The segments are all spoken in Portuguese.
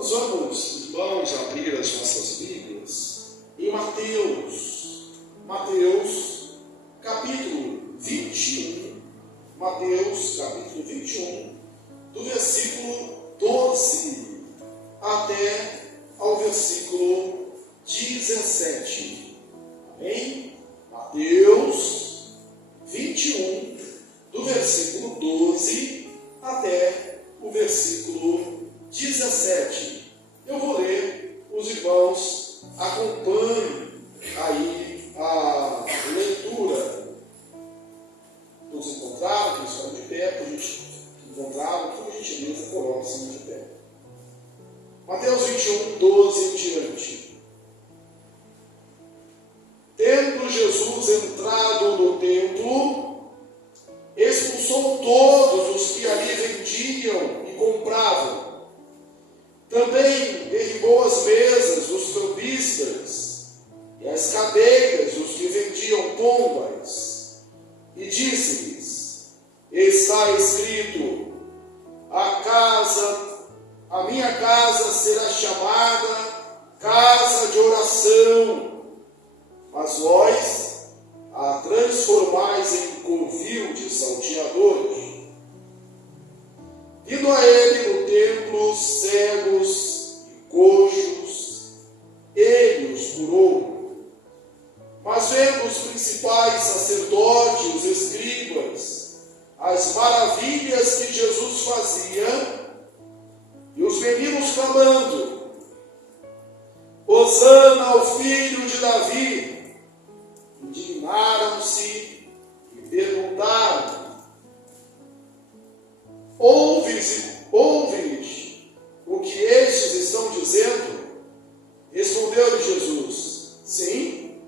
Nós vamos, irmãos, abrir as nossas Bíblias em Mateus capítulo 21, Mateus capítulo 21, do versículo 12 até ao versículo 17. Amém? Mateus 21, do versículo 12 até o versículo 17. Eu vou ler, os irmãos acompanhem aí a leitura. Todos encontraram, que estão de pé, que a gente encontraram, por gentileza, coloque-se de pé. Mateus 21, 12 em diante. Tendo Jesus entrado no templo, expulsou todos os que ali vendiam e compravam. Também derribou as mesas dos cambistas e as cadeiras dos que vendiam pombas. E disse-lhes: está escrito, a minha casa será chamada casa de oração, mas vós a transformais em covil de salteadores. Vindo a ele no templo cegos e coxos, ele os curou. Mas vendo os principais sacerdotes, os escribas, as maravilhas que Jesus fazia, e os meninos clamando: Hosana ao filho de Davi, indignaram-se e perguntaram: Ouves o que estes estão dizendo? Respondeu-lhe Jesus: sim,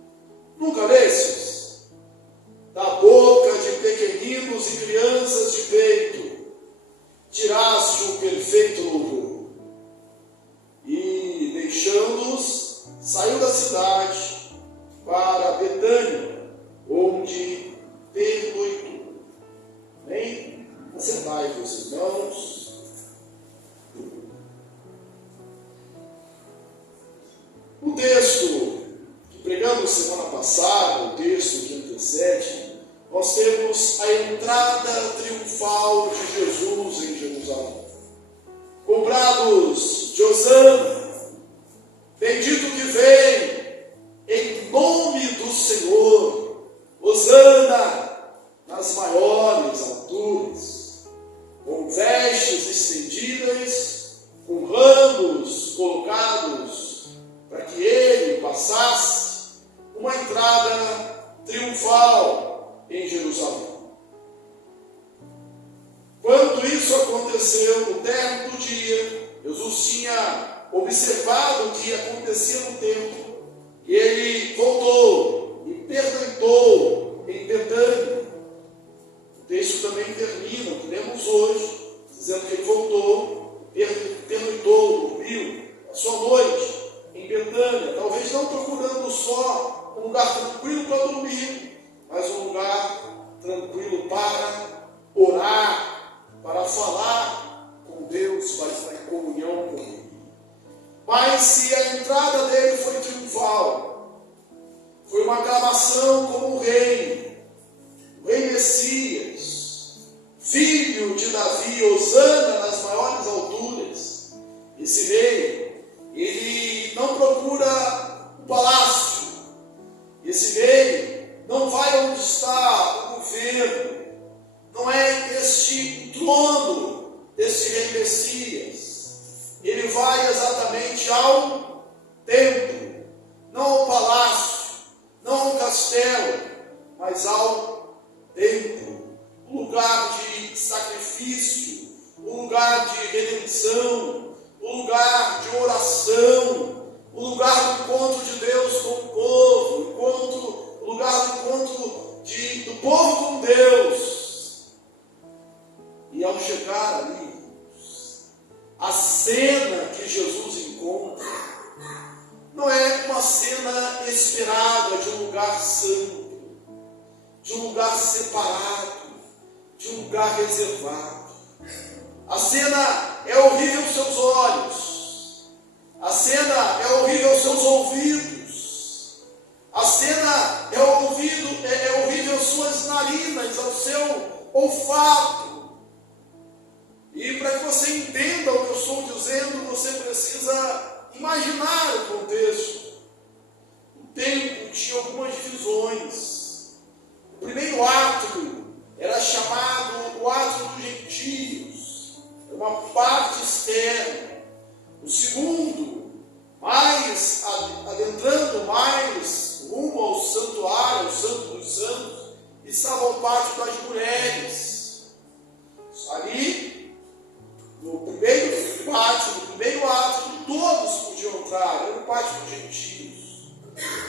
nunca lestes? Da boca de pequeninos e crianças de peito tiraste o perfeito louvor. E, deixando-os, saiu da cidade para Betânia, onde pernoitou. Amém? Assentai-vos, irmãos. O texto que pregamos semana passada, o texto que antecede, nós temos a entrada triunfal de Jesus em Jerusalém. Comprados de Hosana, bendito que vem em nome do Senhor, Hosana nas maiores alturas, com vestes estendidas, com ramos colocados para que ele passasse, uma entrada triunfal em Jerusalém. Quando isso aconteceu, no término do dia, Jesus tinha observado o que acontecia no templo, e ele voltou e pernoitou em Betânia. O texto também termina, o que lemos hoje, dizendo que ele voltou, pernoitou, dormiu a sua noite em Betânia, talvez não procurando só um lugar tranquilo para dormir, mas um lugar tranquilo para orar, para falar com Deus, para estar em comunhão com Ele. Mas se a entrada dele foi triunfal, foi uma aclamação como o rei Messias, filho de Davi, Hosana nas maiores alturas. Esse rei, ele não procura o palácio, esse rei não vai onde está o governo, não é este trono desse rei Messias. Ele vai exatamente ao templo, não ao palácio, não ao castelo, mas ao templo, um lugar de sacrifício, um lugar de redenção, um lugar de oração, um lugar do encontro de Deus com o povo, um lugar do encontro do povo com Deus. E ao chegar ali, a cena que Jesus encontra não é uma cena esperada de um lugar santo, de um lugar separado, de um lugar reservado. A cena é horrível aos seus olhos, você entenda o que eu estou dizendo, você precisa imaginar o contexto. O templo tinha algumas divisões. O primeiro átrio era chamado o átrio dos gentios, uma parte externa. O segundo, mais adentrando mais rumo ao santuário, ao Santo dos Santos, estava o pátio das mulheres. Ali, no primeiro pátio, no primeiro átrio, todos podiam entrar, era o pátio dos gentios.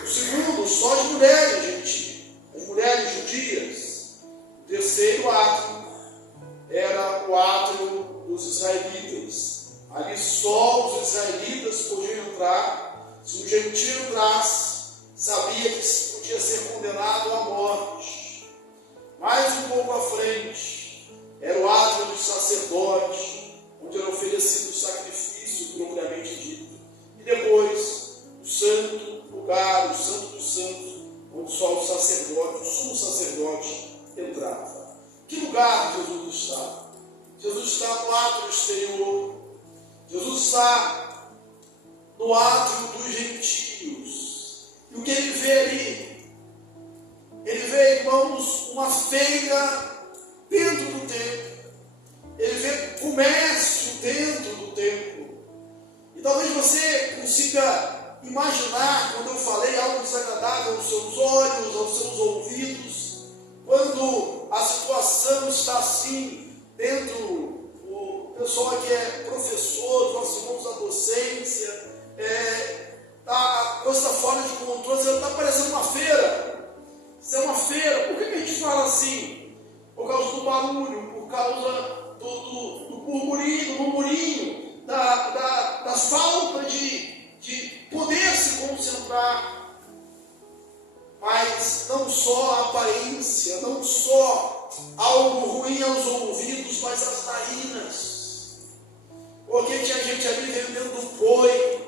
O segundo, só as mulheres gentias, as mulheres judias. O terceiro átrio era o átrio dos israelitas. Ali só os israelitas podiam entrar. Se um gentio entrasse, sabia que podia ser condenado à morte. Mais um pouco à frente, era o átrio dos sacerdotes, onde era oferecido o sacrifício propriamente dito. E depois, o santo lugar, o santo dos santos, onde só o sacerdote, o sumo sacerdote, entrava. Que lugar Jesus está? Jesus está no átrio exterior. Jesus está no átrio dos gentios. E o que ele vê ali? Ele vê, irmãos, uma feira dentro do templo. Ele vê comércio dentro do templo. E talvez você consiga imaginar, quando eu falei algo desagradável aos seus olhos, aos seus ouvidos, quando a situação está assim, dentro, o pessoal que é professor, os nossos irmãos da docência, a coisa está fora de controle, está parecendo uma feira. Isso é uma feira. Por que a gente fala assim? Por causa do barulho, por causa do murmurinho, da falta de poder se concentrar. Mas não só a aparência, não só algo ruim aos ouvidos, mas as narinas. Porque tinha gente ali vendendo boi,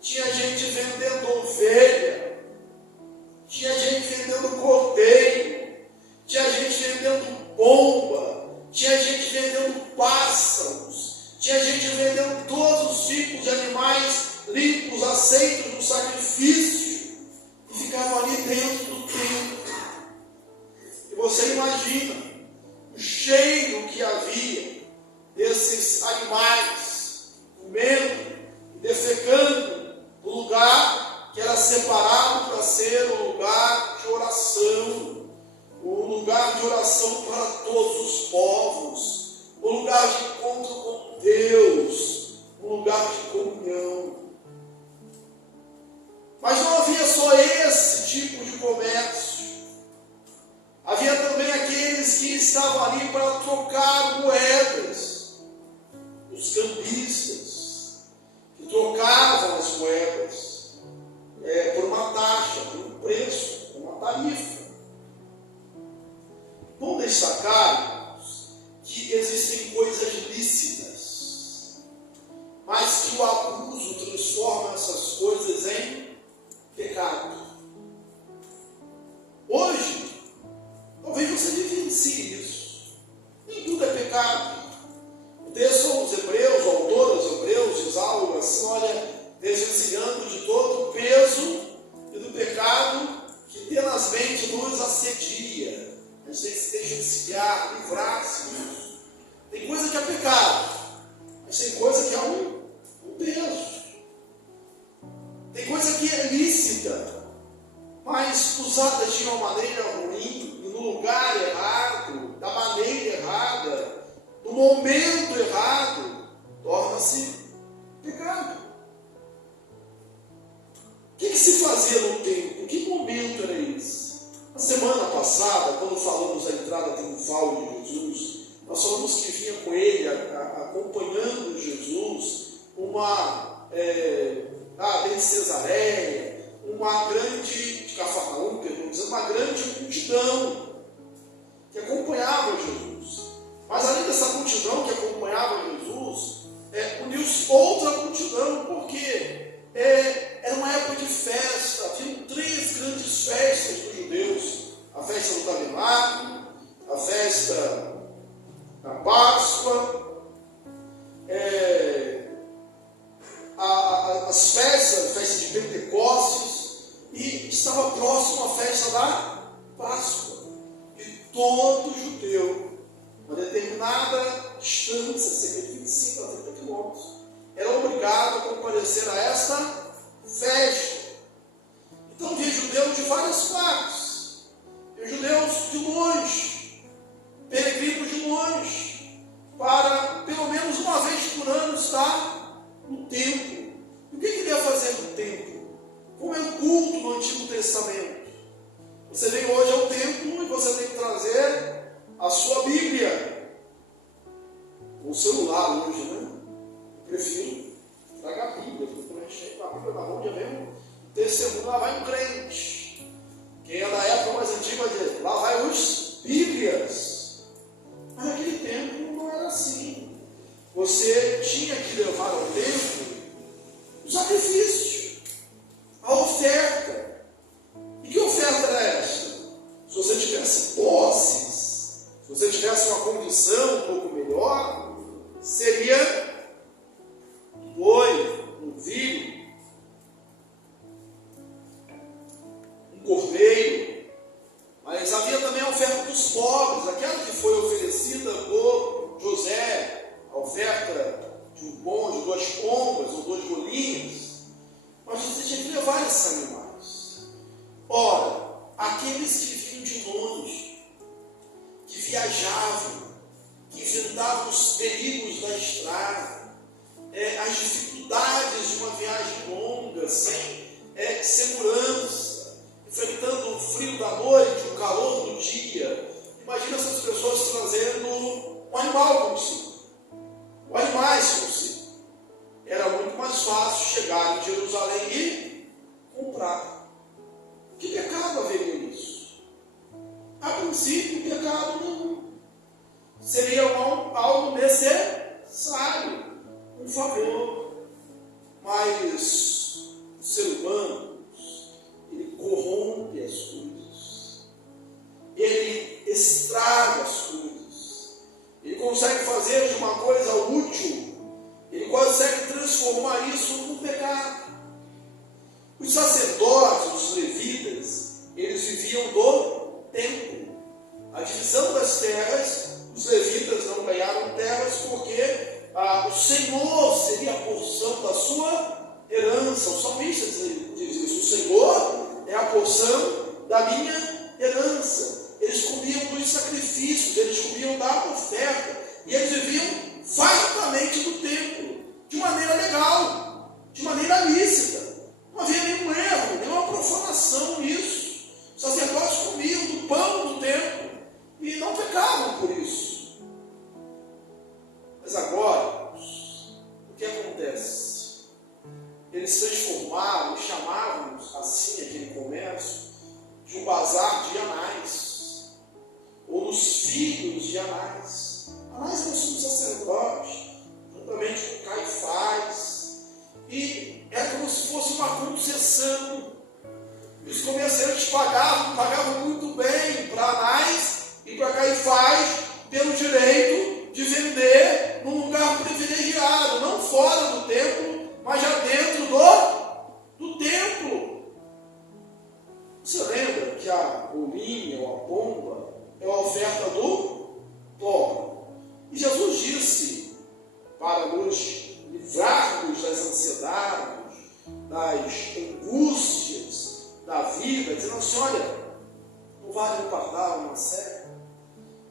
tinha gente vendendo ovelha, tinha gente vendendo cordeiro, tinha gente vendendo pomba, tinha gente vendendo pássaros, tinha gente vendendo todos os tipos de animais limpos, aceitos no sacrifício, e ficavam ali dentro do templo. E você imagina o cheiro que havia desses animais comendo e defecando no lugar que era separado para ser um lugar de oração, um lugar de oração para todos os povos, um lugar de encontro com Deus, um lugar de comunhão. Mas não havia só esse tipo de comércio. Havia também aqueles que estavam ali para trocar moedas. Os cambistas, que trocavam as moedas por uma taxa, por um preço, por uma tarifa. Vamos destacar que existem coisas lícitas, mas que o abuso transforma essas coisas em pecado. Hoje, talvez você vivencie isso. Nem tudo é pecado. O texto aos Hebreus, o autor aos Hebreus, diz algo assim, olha, desvencilhando de todo o peso e do pecado que tenazmente nos assedia. A gente tem que se desvencilhar, livrar-se disso. Tem coisa que é pecado, mas tem coisa que é um peso. Tem coisa que é lícita, mas usada de uma maneira ruim, e no lugar errado, da maneira errada, no momento errado, torna-se pecado. O que se fazia no tempo? Que momento era esse? Na semana passada, quando falamos da entrada triunfal de Jesus, nós falamos que vinha com ele, acompanhando Jesus, desde Cesareia, uma grande, de Cafarnaum, uma grande multidão que acompanhava Jesus. Mas além dessa multidão que acompanhava Jesus, uniu-se outra multidão, porque era uma época de festa, haviam 3 grandes festas dos judeus: a festa do Tabernáculo, a festa da Páscoa as festas, a festa de Pentecostes, e estava próximo à festa da Páscoa. E todo judeu, uma determinada distância, cerca de 25 a 30 quilômetros, era obrigado a comparecer a esta festa. Então havia judeus de várias partes, havia judeus de longe, peregrinos de longe, para pelo menos uma vez por ano estar no templo. E o que ele ia fazer no templo? Como é o culto no Antigo Testamento? Você vem hoje ao templo e você tem que trazer a sua Bíblia. O celular hoje, né? Eu prefiro tragar a Bíblia, porque quando a gente tem a Bíblia na mão, já vem um testemunho, lá vai um crente. Quem é da época mais antiga vai dizer, lá vai os Bíblias. Mas naquele tempo não era assim. Você tinha que levar ao templo o sacrifício, a oferta. E que oferta era esta? Se você tivesse posses, se você tivesse uma condição um pouco melhor, seria um boi, um novilho, um cordeiro. Mas havia também a oferta dos pobres, aquela que foi oferecida por José, a oferta de um bom, de 2 pombas ou 2 bolinhos. Mas você tinha que levar esses animais. Ora, aqueles que vinham de longe, que viajavam, que enfrentavam os perigos da estrada, as dificuldades de uma viagem longa, sem segurança, enfrentando o frio da noite, o calor do dia. Imagina essas pessoas trazendo um animal consigo, ou animais consigo. Era muito mais fácil chegar em Jerusalém e comprar. Que pecado haveria nisso? A princípio, pecado nenhum. Seria algo necessário, um favor. Mas o ser humano, ele corrompe as coisas. Ele estraga as coisas. Ele consegue fazer de uma coisa útil, ele consegue transformar isso num pecado. Os sacerdotes, os levitas, eles viviam do templo. A divisão das terras, os levitas não ganharam terras porque o Senhor seria a porção da sua herança. O salmista diz isso: o Senhor é a porção da minha herança. Eles comiam dos sacrifícios, eles comiam da oferta, e eles viviam fartamente do templo, de maneira legal, de maneira lícita. Não havia nenhum erro, nenhuma profanação nisso. Os sacerdotes comiam do pão do templo e não pecavam por isso. Mas agora, o que acontece? Eles transformaram, chamavam assim aquele comércio, de um bazar de Anás, ou dos filhos de Anás. Anás era um sumo sacerdote, juntamente com Caifás, e era como se fosse uma concessão. Os comerciantes pagavam muito bem para Anás e para Caifás pelo direito de vender num lugar privilegiado, não fora do templo, mas já dentro do templo. Você lembra que a bolinha ou a pomba é uma oferta do pobre? E Jesus disse para nos livrarmos das ansiedades, das angústias da vida, dizendo assim: olha, não vale um pardal, uma cega,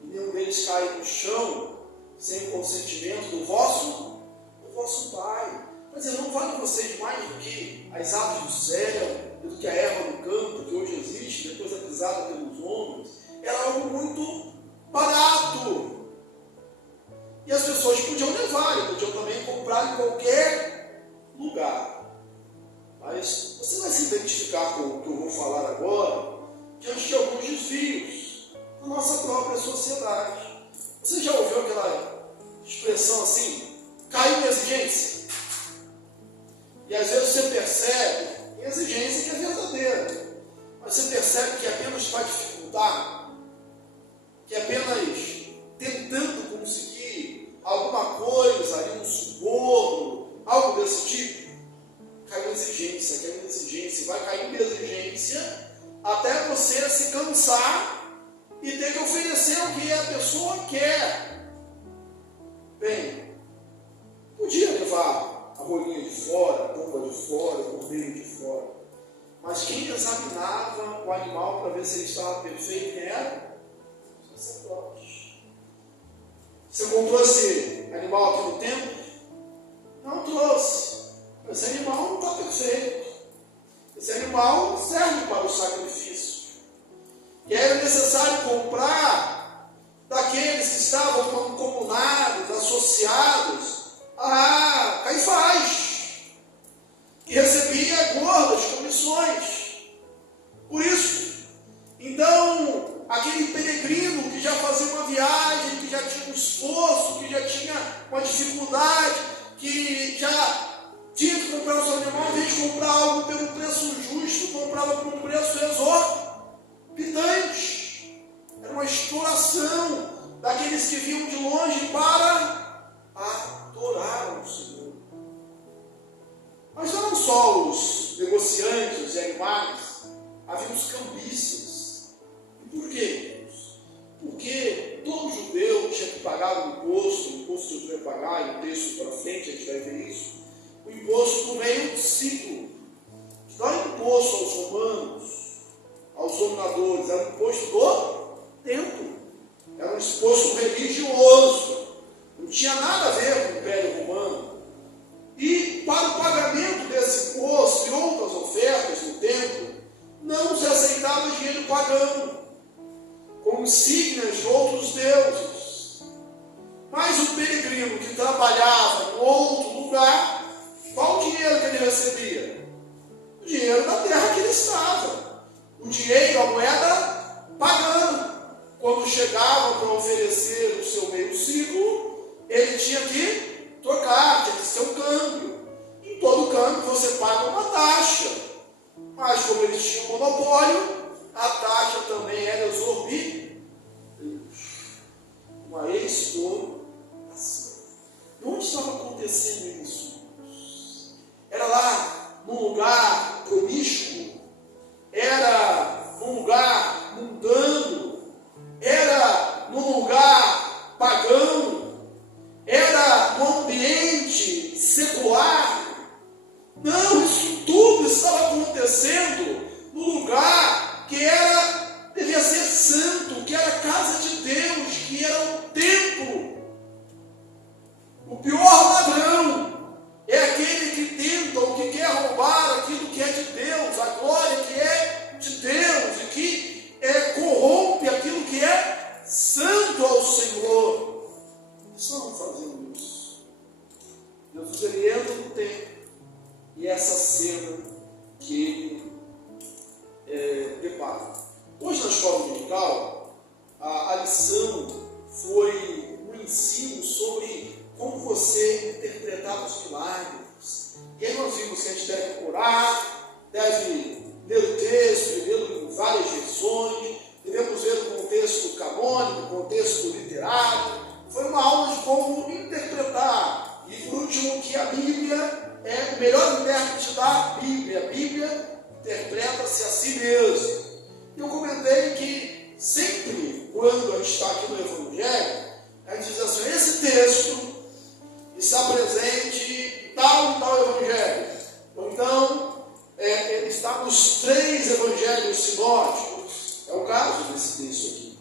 e nenhum deles cai no chão sem o consentimento do vosso Pai. Quer dizer, não vale vocês mais do que as aves do céu, do que a erva do campo que hoje existe, depois é pisada pelos homens. Era algo muito barato. E as pessoas podiam levar, e podiam também comprar em qualquer lugar. Mas você vai se identificar com o que eu vou falar agora, diante de alguns desvios da nossa própria sociedade. Você já ouviu aquela expressão assim, caiu em exigência? E às vezes você percebe, em exigência que é verdadeira, mas você percebe que apenas para dificultar, que apenas tentando conseguir alguma coisa ali, um suborno, algo desse tipo, caiu vai cair em negligência, até você se cansar e ter que oferecer o que a pessoa quer. Bem, podia levar a rolinha de fora, a pomba de fora, o cordeiro de fora, mas quem examinava o animal para ver se ele estava perfeito, quem era? O sacerdote. Você comprou esse animal aqui no templo? Não trouxe. Esse animal não está perfeito. Esse animal serve para o sacrifício. E era necessário comprar daqueles que estavam mancomunados, associados a Caifás, que recebia gordas comissões. Por isso, então, aquele peregrino que já fazia uma viagem, que já tinha um esforço, que já tinha uma dificuldade, que já tinha que comprar o seu animal, em vez de comprar algo pelo preço justo, comprava por um preço exorbitante. Era uma exploração daqueles que vinham de longe para adorar o Senhor. Mas não só os negociantes de animais, havia os cambistas. E por quê? Porque todo judeu tinha que pagar o imposto que eu devia pagar, e o texto para frente a gente vai ver isso. O imposto veio do ciclo, que dá imposto aos romanos, aos dominadores, era um imposto do tempo, era um imposto religioso, não tinha nada a ver com o Império Romano. E para o pagamento desse imposto e outras ofertas no templo, não se aceitava dinheiro pagano, como insígnias de outros deuses. Mas o peregrino que trabalhava em outro lugar, qual o dinheiro que ele recebia? O dinheiro da terra que ele estava. O dinheiro, a moeda pagana. Quando chegava para oferecer o seu meio ciclo, ele tinha que trocar, tinha que ser um câmbio. Em todo câmbio você paga uma taxa. Mas como eles tinham monopólio, a taxa também era exorbitante. Uma exploração. Onde estava acontecendo isso? Era lá num lugar promíscuo, era num lugar mundano, era num lugar pagão, era num ambiente secular. Não, isso tudo estava acontecendo no lugar que devia ser santo, que era a casa de Deus, que era o templo. O pior ladrão é aquele que tenta ou que quer roubar aquilo que é de Deus, a glória que é de Deus, e que corrompe aquilo que é santo ao Senhor. Eles estão fazendo isso. Jesus, ele entra no templo, e essa cena que ele depara. Hoje na escola dominical, a lição foi um ensino sobre como você interpretar os milagres. E aí nós vimos que a gente deve orar, deve ler o texto, lê-lo em várias versões, devemos ver o contexto canônico, o contexto literário. Foi uma aula de como interpretar. E por último, que a Bíblia é o melhor intérprete da Bíblia. A Bíblia interpreta-se a si mesma. Eu comentei que sempre, quando a gente está aqui no Evangelho, a gente diz assim: esse texto está presente em tal e tal evangelho. Ou então, ele está nos 3 evangelhos sinóticos. É o caso desse texto aqui.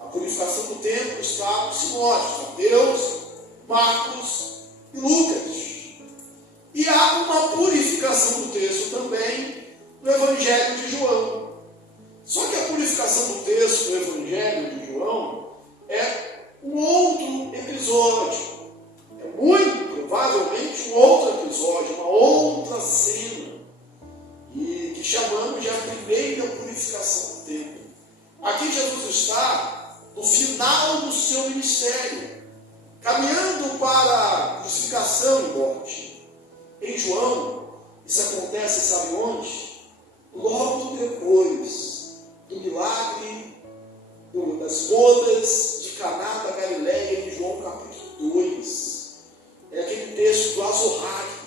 A purificação do templo está nos sinóticos: Mateus, Marcos e Lucas. E há uma purificação do texto também no evangelho de João. Só que a purificação do texto do evangelho de João é um outro episódio. É muito provavelmente um outro episódio, uma outra cena, e que chamamos de a primeira purificação do templo. Aqui Jesus está no final do seu ministério, caminhando para a crucificação e morte. Em João, isso acontece, sabe onde? Logo depois do milagre das bodas de Caná da Galileia, em João capítulo 2. É aquele texto do azorrague,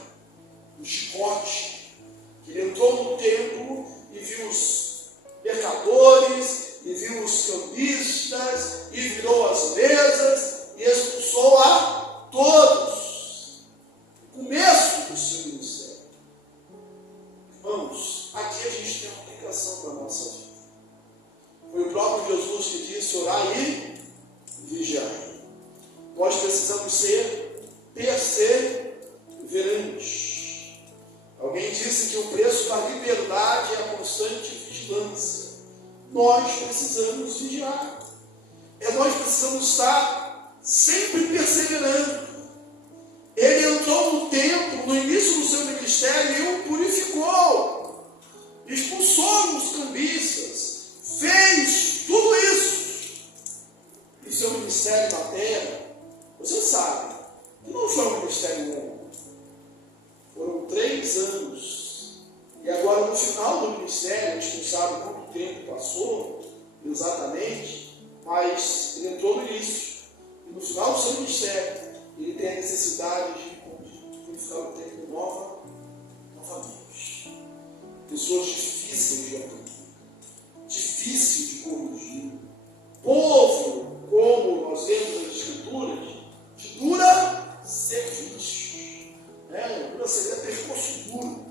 do chicote, que ele entrou no templo e viu os mercadores, e viu os cambistas, e virou as mesas, e expulsou a todos. Começo do seu ministério. Irmãos, aqui a gente tem uma aplicação para a nossa vida. Foi o próprio Jesus que disse: orar e vigiar. Nós precisamos ser perseverantes. Alguém disse que o preço da liberdade é a constante vigilância. Nós precisamos vigiar. Nós precisamos estar sempre perseverando. Ele entrou no templo, no início do seu ministério, e o purificou. Expulsou os cambistas. Fez tudo isso. E seu ministério na terra, você sabe, que não foi um ministério longo. Foram 3 anos. E agora, no final do ministério, a gente não sabe quanto tempo passou, exatamente, mas ele entrou no início. E no final do seu ministério, ele tem a necessidade de purificar o templo novamente. Pessoas difíceis de aprender, difíceis de corrigir. Povo, como nós vemos nas Escrituras, de dura serviço. Dura seria pescoço duro.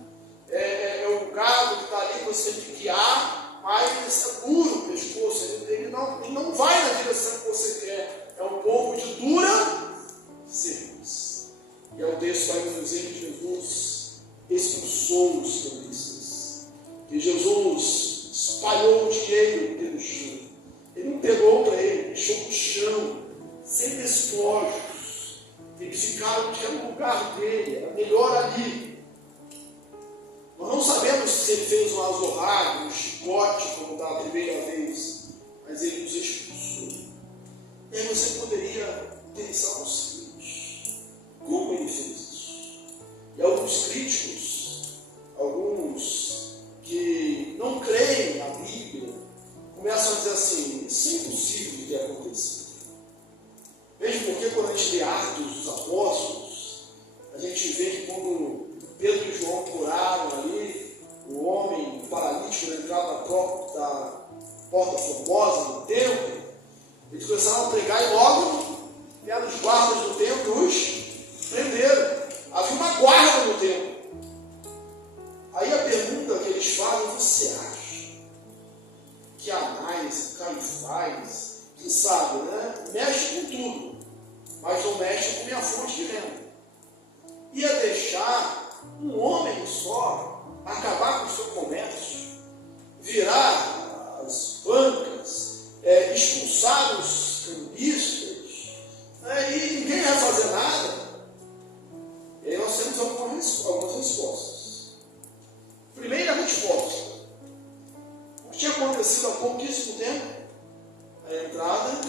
É um gado que está ali, você tem que guiar, mas é duro o pescoço. Ele não vai na direção que você quer. É um povo de dura serviço. E o texto vai nos dizer que Jesus expulsou os cambistas. Que Jesus espalhou o dinheiro pelo chão. Ele não pegou para ele, deixou no chão, sem despojos. Tem que ficar onde é o lugar dele, era melhor ali. Nós não sabemos se ele fez um azorrague, um chicote, como da primeira vez, mas ele nos expulsou. E aí você poderia pensar o seguinte: como ele fez isso? E alguns críticos, alguns que não creem na Bíblia, começam a dizer assim: isso é impossível de ter acontecido. Mesmo porque quando a gente lê Atos dos Apóstolos, a gente vê que quando Pedro e João curaram ali o homem paralítico na entrada da porta formosa do templo, eles começaram a pregar e logo vieram os guardas do templo e os prenderam. Havia uma guarda no templo. Aí a pergunta que eles fazem: você acha que Anás, Caifás, que sabe, mexe com tudo, mas não mexe com minha fonte de renda, ia deixar um homem só acabar com o seu comércio, virar as bancas, expulsar os cambistas, e ninguém vai fazer nada? E aí nós temos algumas respostas. Primeira resposta: o que tinha acontecido há pouquíssimo tempo? A entrada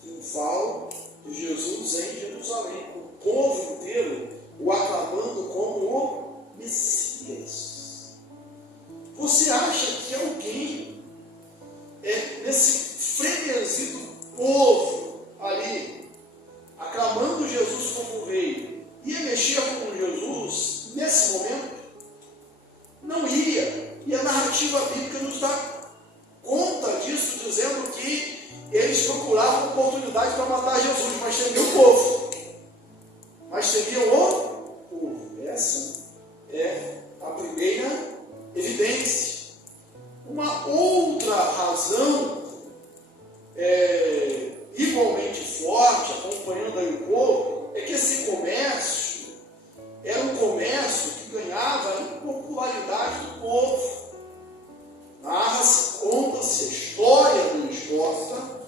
triunfal de Jesus em Jerusalém, com o povo inteiro o aclamando como o Messias. Você acha que alguém, nesse frenesi do povo ali, aclamando Jesus como rei, ia mexer com Jesus nesse momento? Não ia. E a narrativa bíblica nos dá conta disso, dizendo que eles procuravam oportunidade para matar Jesus, mas temiam o povo. Essa é a primeira evidência. Uma outra razão, igualmente forte, acompanhando aí o povo, é que esse comércio era um comércio que ganhava impopularidade do povo. Narra-se, conta-se a história dos Gosta,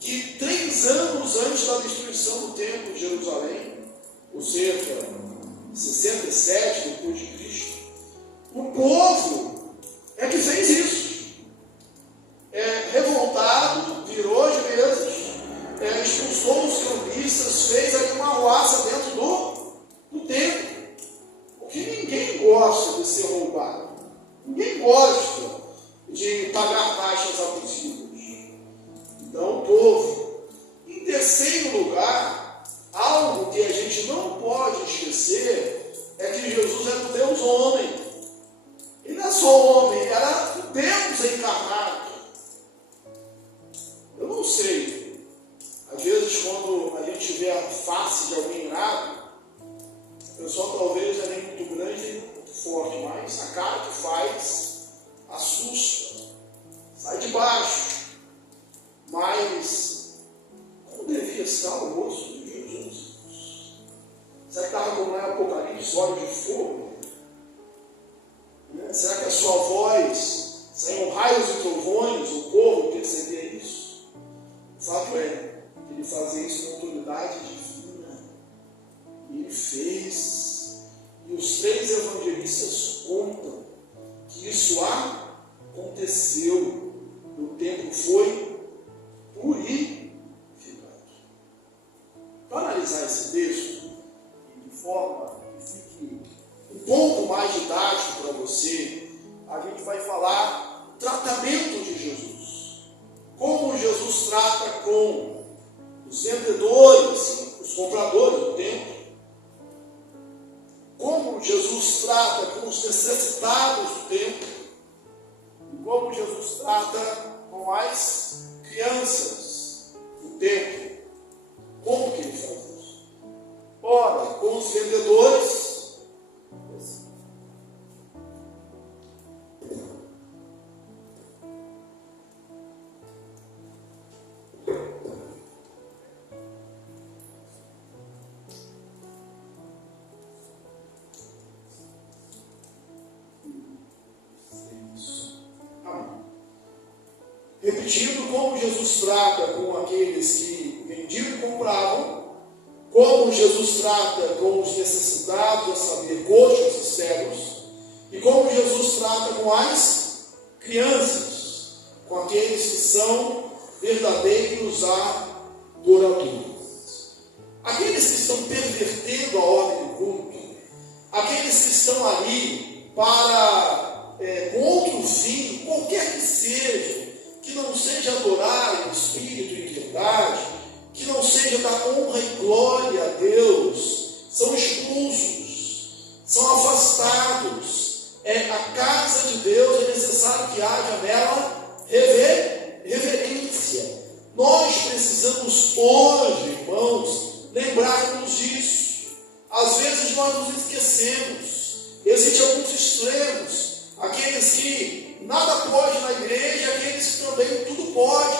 que 3 anos antes da destruição do templo de Jerusalém, ou seja, 67 depois de Cristo, o povo é que fez isso. Revoltado, virou as mesas, expulsou os cambistas, fez ali uma arruaça dentro do templo. Porque ninguém gosta de ser roubado. Ninguém gosta de pagar taxas abusivas. Então, o povo. Em terceiro lugar, algo que a gente não pode esquecer é que Jesus era um Deus homem. Ele não é só O pessoal talvez não é nem muito grande, nem muito forte, mas a cara que faz assusta, sai de baixo. Mas como devia estar o rosto de Jesus? Será que estava como é o Apocalipse, olhos de fogo? Será que a sua voz saíam raios e trovões, o povo percebia isso? O fato é que ele fazia isso com autoridade divina. E ele fez. E os 3 evangelistas contam que isso aconteceu. O tempo foi purificado. Para analisar esse texto, de forma que fique um pouco mais didático para você, a gente vai falar do tratamento de Jesus. Como Jesus trata com os vendedores, os compradores do templo. Como Jesus trata com os necessitados do templo. E como Jesus trata com as crianças do templo. Como que ele faz isso? Ora, com os vendedores, repetindo, como Jesus trata com aqueles que vendiam e compravam, como Jesus trata com os necessitados, a saber, coxos e cegos, e como Jesus trata com as crianças, com aqueles que são verdadeiros adoradores. Aqueles que estão pervertendo a ordem do culto, aqueles que estão ali para, com outro fim, qualquer que seja, que não seja adorar em espírito e em verdade, que não seja dar honra e glória a Deus, são expulsos, são afastados. A casa de Deus é necessário que haja nela reverência. Nós precisamos hoje, irmãos, lembrarmos disso. Às vezes nós nos esquecemos. Existem alguns extremos, aqueles que nada pode na igreja, aqueles que também tudo pode,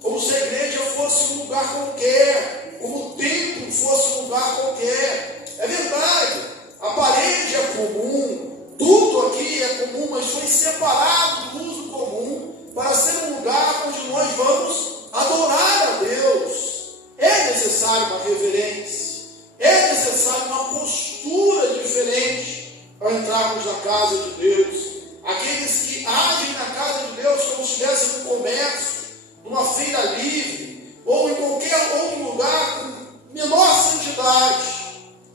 como se a igreja fosse um lugar qualquer, como o templo fosse um lugar qualquer. É verdade, a parede é comum, tudo aqui é comum, mas foi separado do uso comum para ser um lugar onde nós vamos adorar a Deus. É necessário uma reverência, é necessário uma postura diferente para entrarmos na casa de Deus. Aqueles que agem na casa de Deus como se estivessem no comércio, numa feira livre, ou em qualquer outro lugar com menor santidade,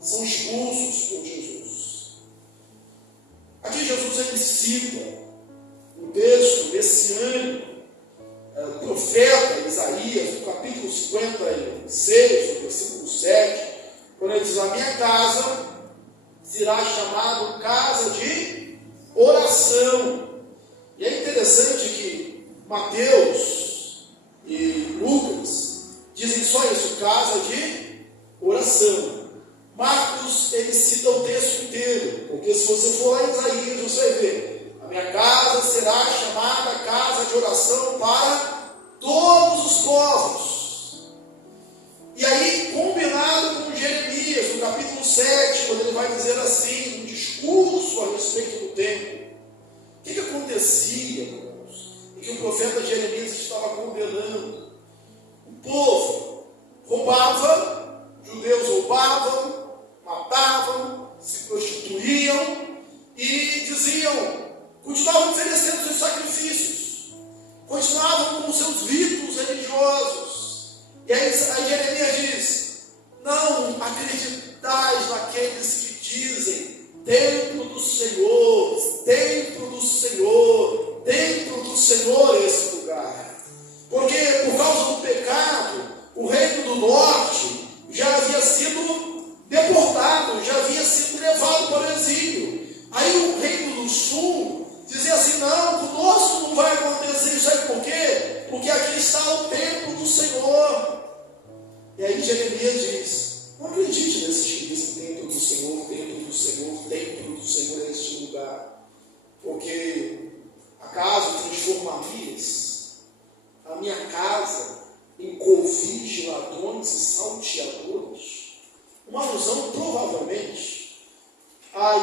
são expulsos por Jesus. Aqui Jesus ele cita um texto messiânico, o profeta Isaías, no capítulo 56, no versículo 7, quando ele diz: a minha casa será chamada casa de oração. E é interessante que Mateus e Lucas dizem só isso, casa de oração. Marcos, ele cita o texto inteiro, porque se você for lá em Isaías, você vai ver: a minha casa será chamada casa de oração para todos os povos. E aí, combinado com Jeremias, no capítulo 7, quando ele vai dizer assim, um discurso a respeito do templo. O que acontecia, irmãos? E que o profeta Jeremias estava condenando. O povo roubava, judeus roubavam, matavam, se prostituíam e diziam, continuavam oferecendo seus sacrifícios, continuavam com seus ritos religiosos. E aí Jeremias diz: não acreditais naqueles que dizem templo do Senhor, templo do Senhor, templo do Senhor é esse lugar. Porque por causa do pecado, o reino do norte já havia sido deportado, já havia sido levado para o exílio. Aí o reino do sul dizia assim: não, conosco não vai acontecer isso. Sabe por quê? Porque aqui está o templo do Senhor. E aí Jeremias diz: não acredite nesse templo do Senhor, templo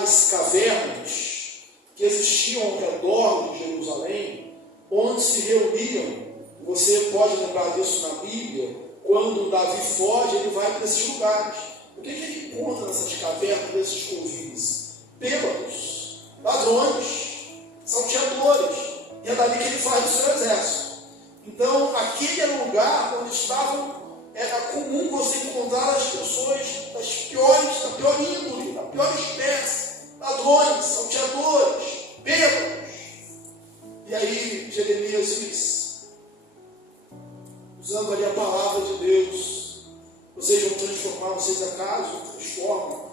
as cavernas que existiam ao redor de Jerusalém, onde se reuniam. Você pode lembrar disso na Bíblia, quando Davi foge, ele vai para esses lugares. O que ele encontra nessas cavernas, nesses covis? Bêbados, ladrões, salteadores. E é dali que ele faz o seu exército. Então, aquele era o lugar onde era comum você encontrar as pessoas da pior índole, da pior espécie, ladrões, salteadores, bêbados. E aí Jeremias diz, usando ali a palavra de Deus, vocês vão transformar, vocês acaso transformam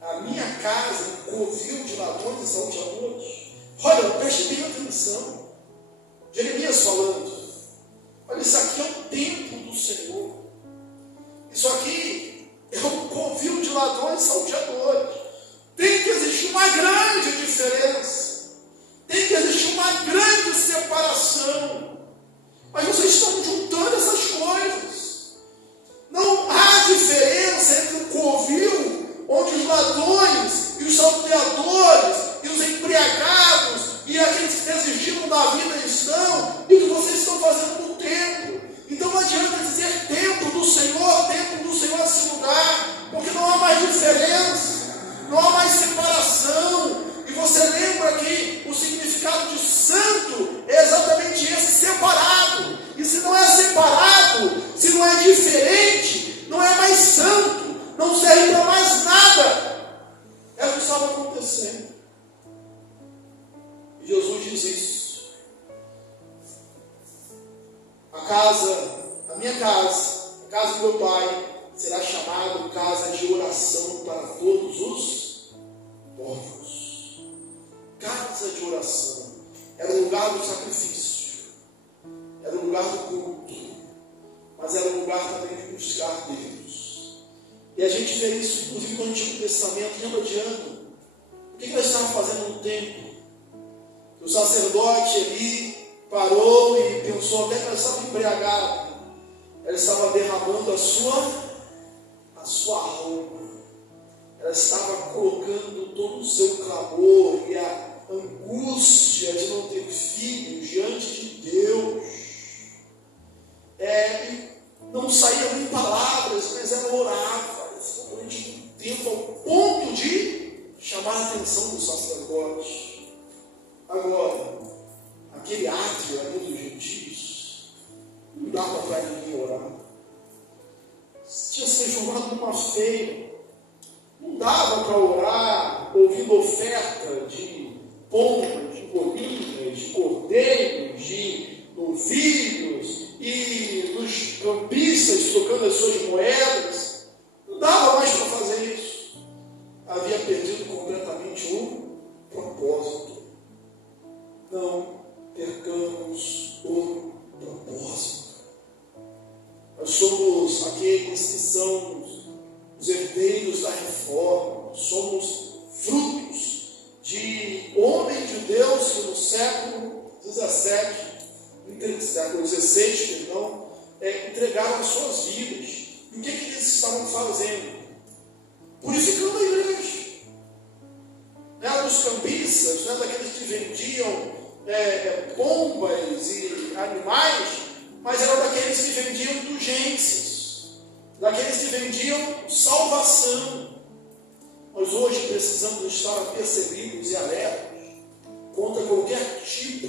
a minha casa em covil de ladrões e salteadores? Olha, preste bem atenção. Jeremias falando, olha, isso aqui é o templo do Senhor. Isso aqui é um covil de ladrões e salteadores. Tem que existir uma grande diferença. Tem que existir uma grande separação. Mas vocês estão juntando essas coisas. Não há diferença entre o covil, onde os ladrões e os salteadores e os embriagados e aqueles que desistiram da vida estão, e o que vocês estão fazendo no templo. Então não adianta dizer templo do Senhor é esse lugar, porque não há mais diferença, não há mais separação. E você lembra que o significado de santo é exatamente esse, separado. E se não é separado, se não é diferente, não é mais santo, não serve para mais nada. É o que estava acontecendo. E Jesus diz isso. A minha casa, a casa do meu Pai, será chamada casa de oração para todos os povos. Casa de oração. Era o lugar do sacrifício. Era o lugar do culto. Mas era o lugar também de buscar Deus. E a gente vê isso, inclusive, no Antigo Testamento. Lembra de Ana? O que ela estava fazendo no templo? O sacerdote ali parou e pensou até que ela estava embriagada. Ela estava derramando a sua roupa. Ela estava colocando todo o seu clamor e a angústia de não ter filhos diante de Deus. E não saía nem palavras, mas ela orava. Ela ficou durante muito tempo ao ponto de chamar a atenção do sacerdote. Agora, aquele átrio ali dos gentios, não dava para ninguém orar. Tinha se transformado numa feira. Não dava para orar ouvindo oferta de pombas, de bolinhas, de cordeiros, de novilhos e dos cambistas trocando as suas moedas. Não dava mais para fazer isso. Havia perdido completamente o propósito. Não percamos o propósito. Nós somos aqueles que são os herdeiros da reforma. Somos frutos de homens de Deus que no século XVI, entregaram as suas vidas. E o que eles estavam fazendo? Purificando a igreja. Não era dos cambistas, não era daqueles que vendiam pombas e animais, mas eram daqueles que vendiam indulgências, daqueles que vendiam salvação. Nós hoje precisamos estar apercebidos e alertas contra qualquer tipo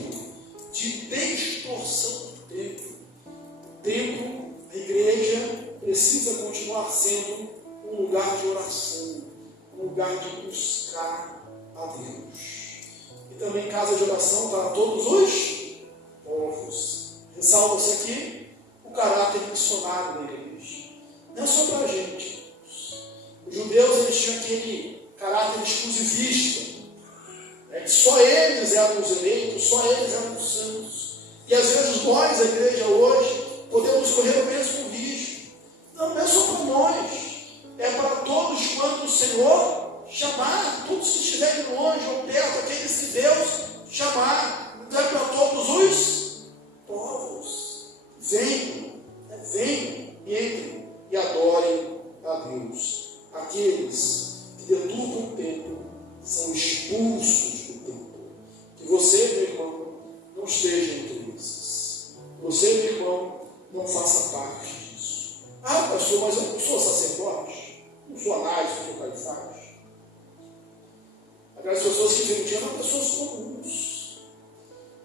de distorção do templo. O templo, a igreja, precisa continuar sendo um lugar de oração, um lugar de buscar a Deus. E também casa de oração para todos os povos. Ressalva-se aqui o caráter missionário da igreja. Não é só para a gente. Os judeus, eles tinham aquele caráter exclusivista, que só eles eram os eleitos, só eles eram os santos. E às vezes nós, a igreja hoje, podemos correr o mesmo risco. Não é só para nós, é para todos quanto o Senhor chamar, todos que estiverem longe ou perto, aqueles que Deus chamar. Então é para todos os povos. Venham e entrem e adorem a Deus. Aqueles que deturpam o templo são expulsos do templo. Que você, meu irmão, não esteja entre esses. Você, meu irmão, não faça parte disso. Ah, pastor, mas eu não sou sacerdote, não sou Anás, não sou Caifás. Aquelas pessoas que vendiam eram pessoas comuns.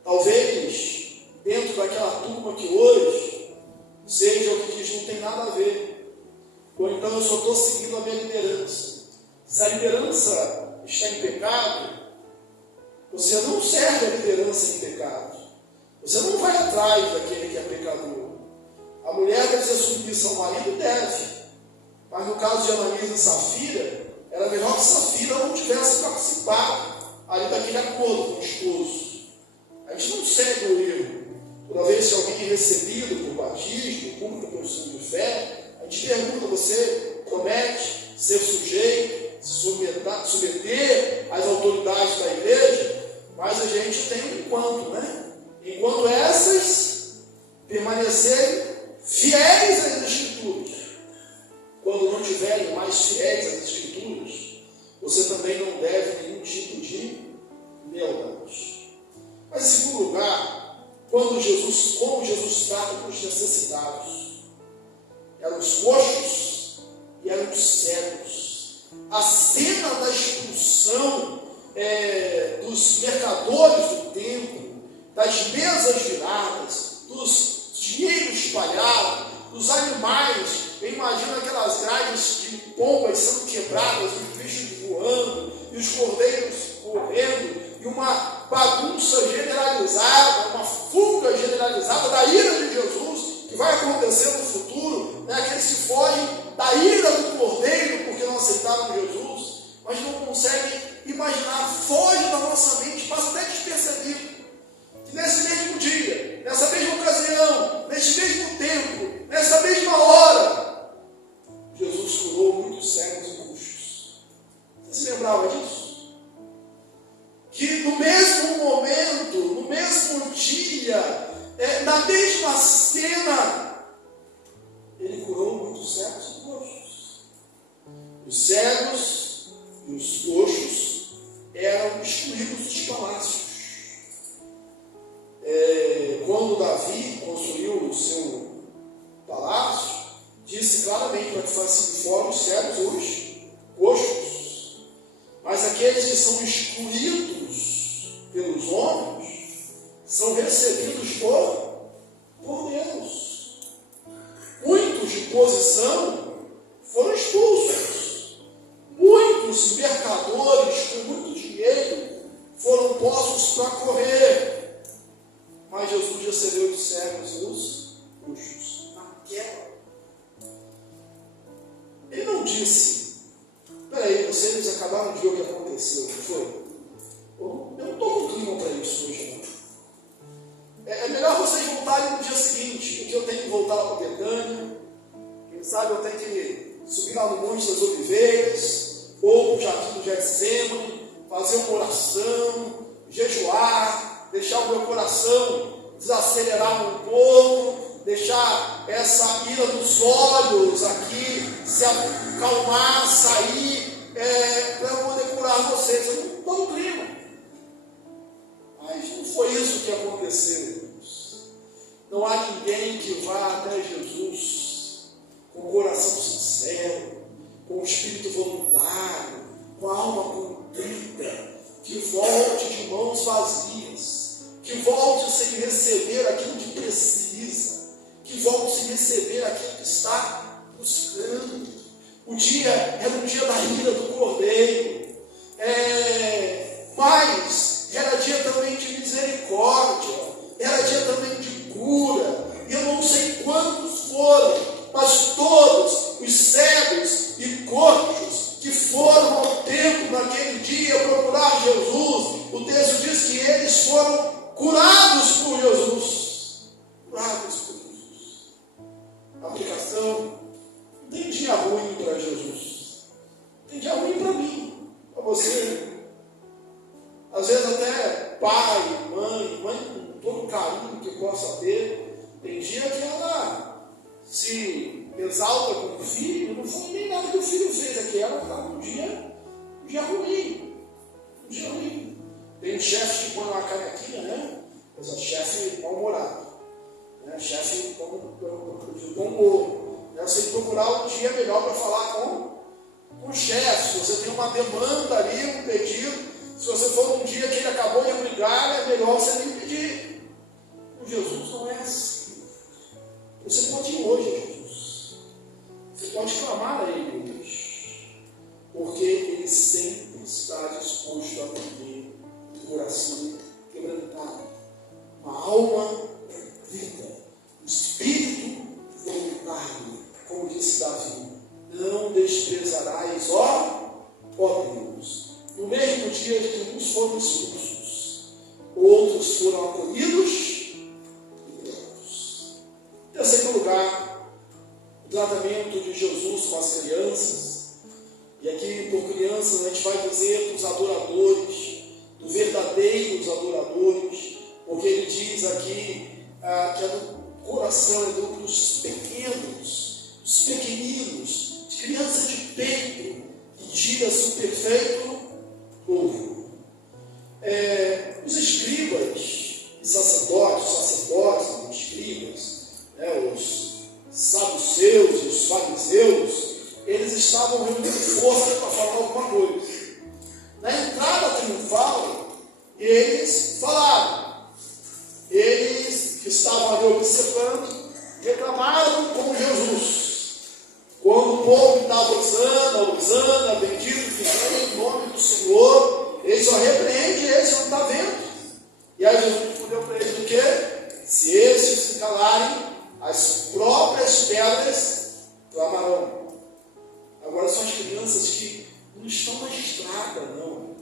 Talvez, dentro daquela turma que hoje, seja o que diz, não tem nada a ver. Ou então eu só estou seguindo a minha liderança. Se a liderança está em pecado, você não serve a liderança em pecado. Você não vai atrás daquele que é pecador. A mulher deve ser submissa ao marido? Deve. Mas no caso de Ananias e Safira, era melhor que Safira não tivesse participado ali daquele acordo com o esposo. A gente não segue o erro. Toda vez que alguém é recebido por batismo, público pelo sangue de fé, a gente pergunta: você promete ser sujeito, se submeter às autoridades da igreja? Mas a gente tem um enquanto, né? Enquanto essas permanecerem fiéis às Escrituras. Quando não tiverem mais fiéis às Escrituras, você também não deve nenhum tipo de lealdade. Mas em segundo lugar, como Jesus trata dos necessitados, eram os coxos e eram os cegos. A cena da expulsão dos mercadores do templo, das mesas viradas, dos dinheiros espalhados, dos animais. Eu imagino aquelas grades de pombas sendo quebradas, os bichos voando, e os cordeiros correndo, e uma bagunça generalizada, uma fuga generalizada da ira de Jesus, que vai acontecer no futuro, né? Aqueles que fogem da ira do cordeiro porque não aceitaram Jesus, mas não conseguem imaginar, foge da nossa mente, passa até despercebido, que nesse mesmo dia, nessa mesma ocasião, nesse mesmo tempo, nessa mesma hora, Jesus curou muitos cegos e coxos. Você se lembrava disso? Que no mesmo momento, no mesmo dia, na mesma cena, ele curou muitos cegos e coxos. Os cegos e os coxos eram excluídos dos palácios. Quando Davi construiu o seu palácio, disse claramente para que fossem fora os cegos e os coxos. Mas aqueles que são excluídos pelos homens são recebidos por Deus. Muitos de posição foram expulsos. Muitos mercadores com muito dinheiro foram postos para correr. Mas Jesus recebeu os cegos e os coxos naquela. Ele não disse: peraí, vocês acabaram de ver o que aconteceu, não foi? Eu não estou com clima para isso hoje, não. É melhor vocês voltarem no dia seguinte, porque eu tenho que voltar lá para Betânia. Quem sabe eu tenho que subir lá no Monte das Oliveiras, ou no Jardim do Getsemane, fazer uma oração, jejuar, deixar o meu coração desacelerar um pouco, deixar essa ira dos olhos aqui se acalmar, sair, para eu poder curar vocês. Eu não estou no clima. Mas não foi isso que aconteceu, irmãos. Não há ninguém que vá até Jesus com o coração sincero, com o espírito voluntário, com a alma contrita, que volte de mãos vazias, que volte sem receber aquilo que precisa, que volte sem receber aquilo que está buscando. O dia era o dia da ira do cordeiro, mas era dia também de misericórdia, era dia também de cura. E eu não sei quantos foram, mas todos os cegos e coxos que foram ao templo naquele dia procurar Jesus, o texto diz que eles foram curados por Jesus. Curados por Jesus. Aplicação: não tem dia ruim para Jesus. Tem dia ruim para mim, para você. Às vezes até pai, mãe com todo o carinho que possa ter, tem dia que ela se exalta com o filho, não foi nem nada que o filho fez, é que ela está num dia um dia ruim. Um dia ruim. Tem um chefe que põe uma canequinha, né? Mas é chefe mal-humorado. Né? Chefe de bom humor. Né? Você tem que procurar um dia melhor para falar com o chefe. Se você tem uma demanda ali, um pedido, se você for um dia que ele acabou de brigar, é melhor você nem pedir. Com Jesus não é assim. Você pode ir hoje a Jesus. Você pode clamar a Ele hoje. Porque Ele sempre está disposto a atender o coração quebrantado. Uma alma vida. Um espírito voluntário. Como disse Davi. Não desprezarás, ó Deus. No mesmo dia que uns foram expulsos, outros foram acolhidos e gratos. Em terceiro lugar, o tratamento de Jesus com as crianças. E aqui, por crianças, a gente vai dizer dos adoradores, dos verdadeiros adoradores, porque ele diz aqui que é do coração, é dos pequenos, dos pequeninos, de criança de peito, que tira-se o perfeito louvor. Os escribas e sacerdotes e escribas, né, os saduceus e os fariseus, eles estavam reunindo força para falar alguma coisa. Na entrada triunfal, eles falaram. Eles que estavam ali observando, reclamaram com Jesus. Quando o povo estava Hosana, bendito que vem em nome do Senhor, ele só repreende, esse não está vendo. E aí Jesus respondeu para eles o quê? Se esses se calarem, as próprias pedras clamarão. Agora são as crianças que não estão na estrada, não.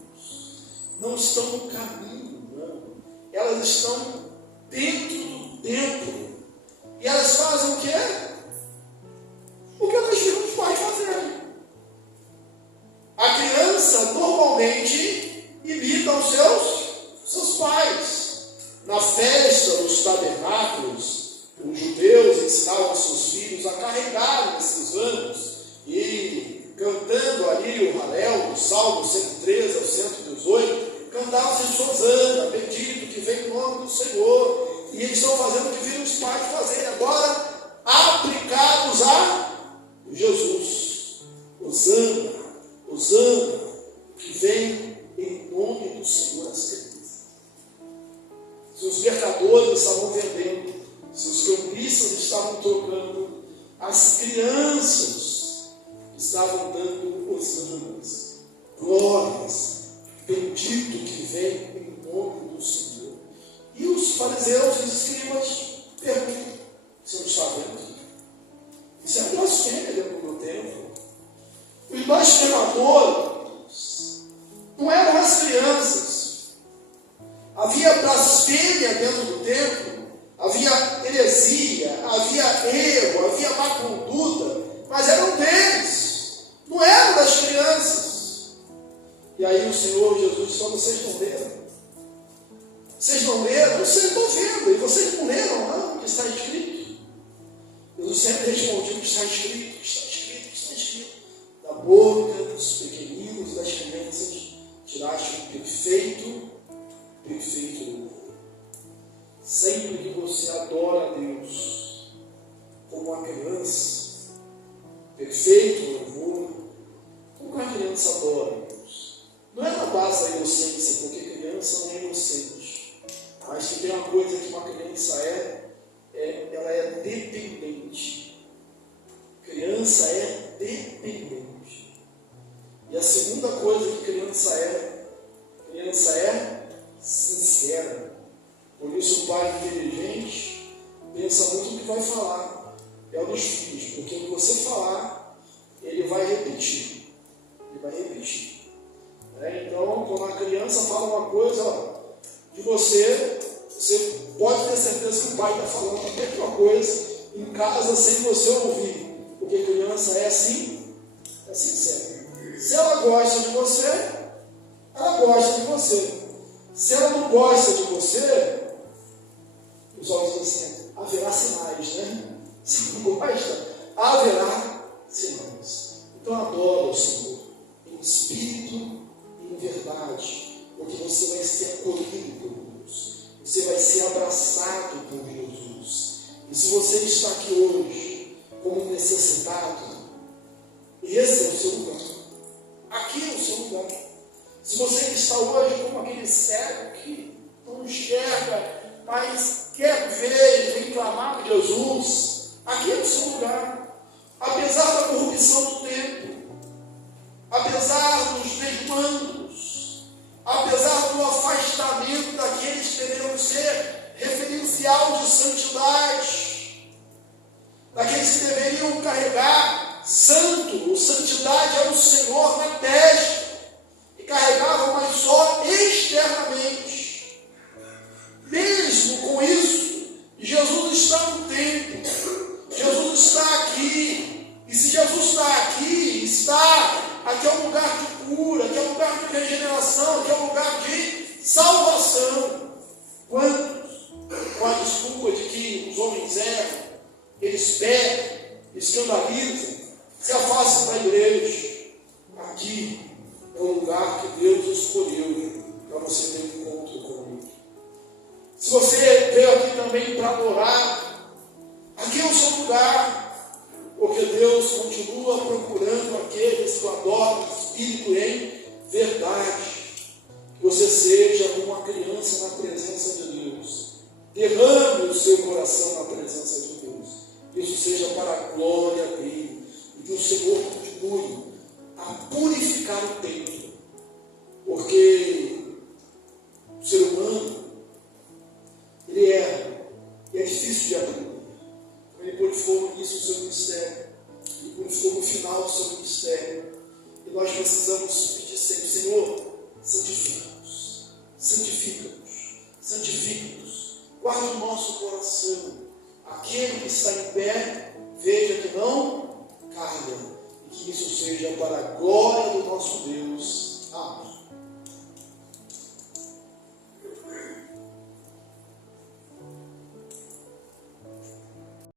Não estão no caminho, não. Elas estão dentro do templo. E elas fazem o quê? O que nós vimos os pais fazerem. A criança normalmente imita os seus pais. Na festa dos tabernáculos, os judeus ensinavam seus filhos a carregar esses anos e cantando ali o Halel, o Salmo 113 ao 118, cantavam em Hosana, bendito que vem em nome do Senhor. E eles estão fazendo o que viram os pais fazerem. Agora, aplicados a Jesus. Hosana, Hosana, que vem em nome do Senhor as crianças. Se os mercadores estavam vendendo, se os campistas estavam trocando, as crianças estavam dando hosanas, glórias, bendito que vem em nome do Senhor. E os fariseus e os escribas perguntam: você não está vendo? Isso é blasfêmia dentro do templo. Os blasfemadores não eram as crianças. Havia blasfêmia dentro do templo, havia heresia, havia erro, havia má conduta, mas eram deles, não eram das crianças. E aí o Senhor Jesus disse: vocês não leram? Vocês não leram? Vocês estão vendo, e vocês não leram, não, o que está escrito? Jesus sempre respondia: o que está escrito, o que está escrito, o que está escrito. Da boca dos pequeninos e das crianças tiraste o perfeito louvor. Sempre que você adora a Deus como uma criança, perfeito louvor, como a criança adora a Deus. Não é na base da inocência, porque criança não é inocente. Mas que tem uma coisa que uma criança ela é dependente. Criança é dependente. E a segunda coisa que criança é sincera. Por isso o pai inteligente pensa muito no que vai falar. É o dos filhos, porque o que você falar, ele vai repetir. Então, quando a criança fala uma coisa de você pode ter certeza que o pai está falando a mesma coisa em casa sem você ouvir. Porque criança é assim, é sincera. Se ela gosta de você, ela gosta de você. Se ela não gosta de você, os olhos dizem assim: haverá sinais, né? Se não gosta, haverá sinais. Então adora o Senhor em espírito porque você vai ser acolhido por Deus, você vai ser abraçado por Jesus. E se você está aqui hoje como um necessitado, esse é o seu lugar. Aqui é o seu lugar. Se você está hoje como aquele cego que não enxerga, mas quer ver e vem clamar por Jesus, aqui é o seu lugar. Apesar da corrupção do tempo, apesar dos desmandos, apesar do afastamento daqueles que deveriam ser referencial de santidade, daqueles que deveriam carregar santo, ou santidade é o Senhor na testa, e carregavam, mas só externamente. Mesmo com isso, Jesus está no templo, Jesus está aqui, e se Jesus está aqui, aqui é um lugar de cura, aqui é um lugar de regeneração, aqui é um lugar de salvação. Quantos, com a desculpa de que os homens erram, eles pecam, escandalizam, se afastam da igreja? Aqui é o lugar que Deus escolheu para você ter um encontro comigo. Se você veio aqui também para adorar, aqui é o seu lugar, porque Deus continua procurando aqueles que adoram o Espírito em verdade. Que você seja uma criança na presença de Deus. Derrame o seu coração na presença de Deus. Isso seja para a glória dele. E que o Senhor continue a purificar o templo. Porque o ser humano, ele erra. E é difícil de aprender. Ele purificou no início do seu ministério, e purificou no final do seu ministério. E nós precisamos pedir sempre: Senhor, santifica-nos, santifica-nos, santifica-nos. Guarde o nosso coração. Aquele que está em pé, veja que não caia. E que isso seja para a glória do nosso Deus